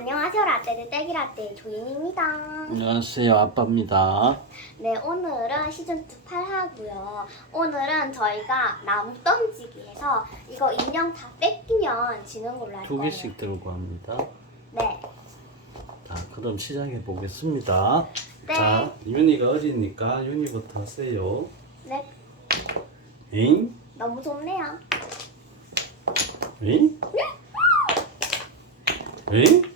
안녕하세요 라떼들 딸기라떼 조인입니다. 안녕하세요 아빠입니다 네 오늘은 시즌2 8하고요. 오늘은 저희가 나무 던지기에서 이거 인형 다 뺏기면 지는 걸로 할두 거예요. 개씩 들고 합니다 네. 자 그럼 시작해 보겠습니다 네. 자 윤희가 어리니까 윤희부터 하세요 네. 엥? 너무 좋네요. 엥? 엥?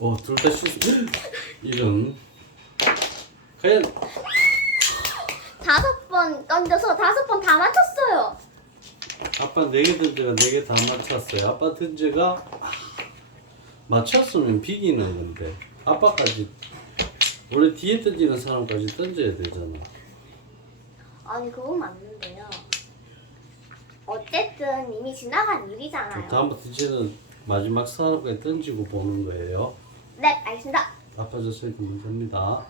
어, 둘다실 이런 과연 다섯 번 던져서 다섯 번 다 맞췄어요. 아빠 네 개 던져가 네 개 다 맞췄어요 아빠 던져가 아, 맞췄으면 비기는 건데 아빠까지 원래 뒤에 던지는 사람까지 던져야 되잖아 아니 그건 맞는데요. 어쨌든 이미 지나간 일이잖아요. 다음부터 이제는 마지막 사람까지 던지고 보는 거예요 네 알겠습니다. 졌으니까 먼저 합니다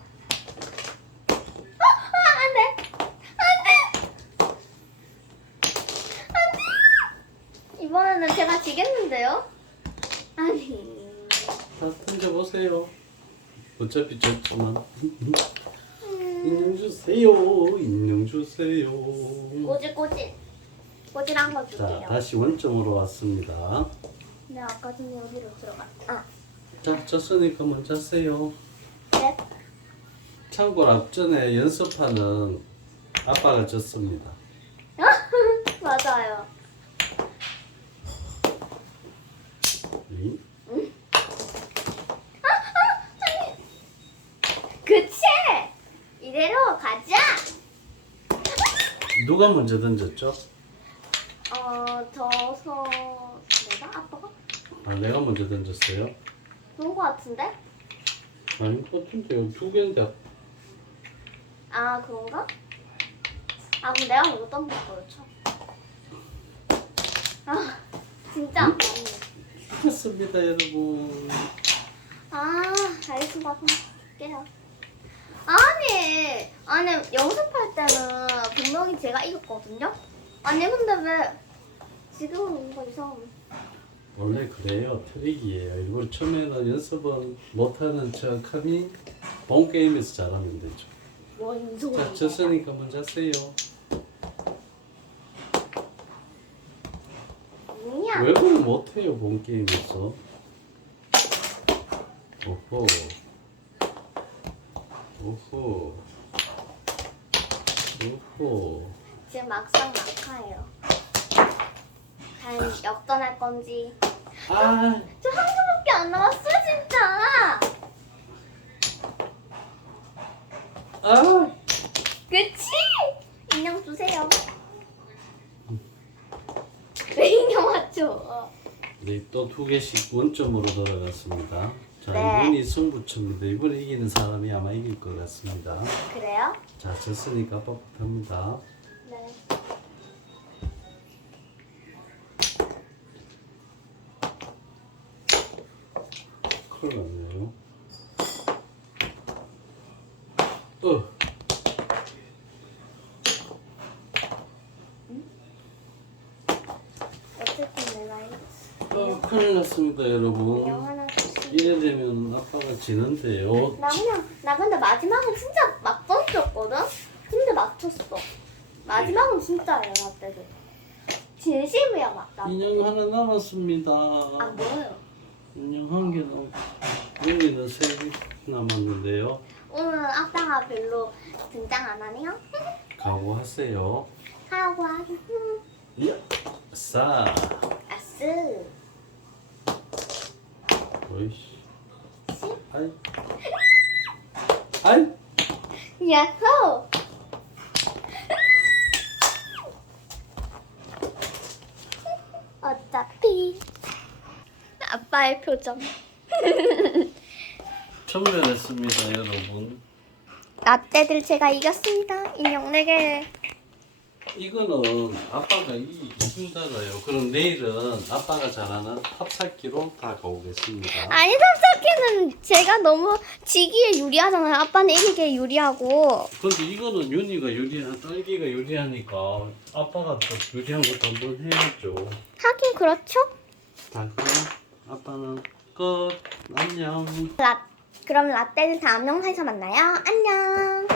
이번에는 제가 지겠는데요? 아니. 다 던져보세요 어차피 졌지만 인형 주세요 인형 주세요 꼬질 꼬질. 꼬질한 거 자 줄게요. 다시 원점으로 왔습니다 네, 아까 전에 여기로 들어가. 아, 자 졌으니까 먼저 하세요 네. 참고로 앞전에 연습하는 아빠가 졌습니다 맞아요. 응? 그치? 이대로 가자. 누가 먼저 던졌죠? 어, 저서 내가 아빠가 아 내가 먼저 던졌어요? 그런 거 같은데? 아닌 것 같은데요 두 개인데 아, 그런가? 아, 그럼 내가 먼저 던진 거였죠? 아, 진짜 안 맞네. 죽었습니다 여러분 아, 알겠습니다. 그럼 할게요. 아니, 아니, 연습할 때는 분명히 제가 이겼거든요? 아니, 근데 왜 지금은 뭔가 이상하네. 원래 그래요. 트릭이에요. 일부러 처음에는 연습은 못하는 척하니 본 게임에서 잘하면 되죠. 뭔 소리야. 자 졌으니까 먼저 하세요. 아니야. 외국은 못해요 본 게임에서? 오호. 오호. 오호. 지금 막상 막하예요. 과연 역전할 건지. 아 저 한 개밖에 안 남았어, 진짜. 아! 그치? 인형 주세요. 왜 인형 맞죠? 네, 또 두 개씩 원점으로 돌아갔습니다. 자, 네. 이번이 승부처입니다. 이번에 이기는 사람이 아마 이길 것 같습니다. 그래요? 자, 졌으니까 아빠부터 합니다. 큰일 났네요. 어, 어쨌든 내가 이겼어. 어, 큰일 났습니다, 여러분. 이래 되면 아빠가 지는데요. 나 그냥 나 근데 마지막은 진짜 막 던졌거든. 근데 맞췄어. 마지막은 진짜예요, 나 때도. 진심이야, 막 나. 인형 하나 남았습니다. 안 보여요. 인형 한개 남. 여기는 세 개 남았는데요. 오늘 아빠가 별로 등장 안 하네요. 각오하세요. 하라고 하긴. 야, 싸. 아스. 오이씨. 아이. 아이. 야호. 어차피 아빠의 표정. 청멸했습니다, 여러분. 라떼들 제가 이겼습니다. 인형 4개. 이거는 아빠가 이- 이긴다고요. 그럼 내일은 아빠가 잘하는 탑쌓기로 다 가오겠습니다. 아니 탑쌓기는 제가 너무 지기에 유리하잖아요. 아빠는 이기기에 유리하고. 근데 이거는 윤희가 유리한, 딸기가 유리하니까 아빠가 더 유리한 것도 한번 해야죠. 하긴 그렇죠? 자, 그럼 아빠는 끝. 안녕. 라, 그럼 라떼는 다음 영상에서 만나요. 안녕.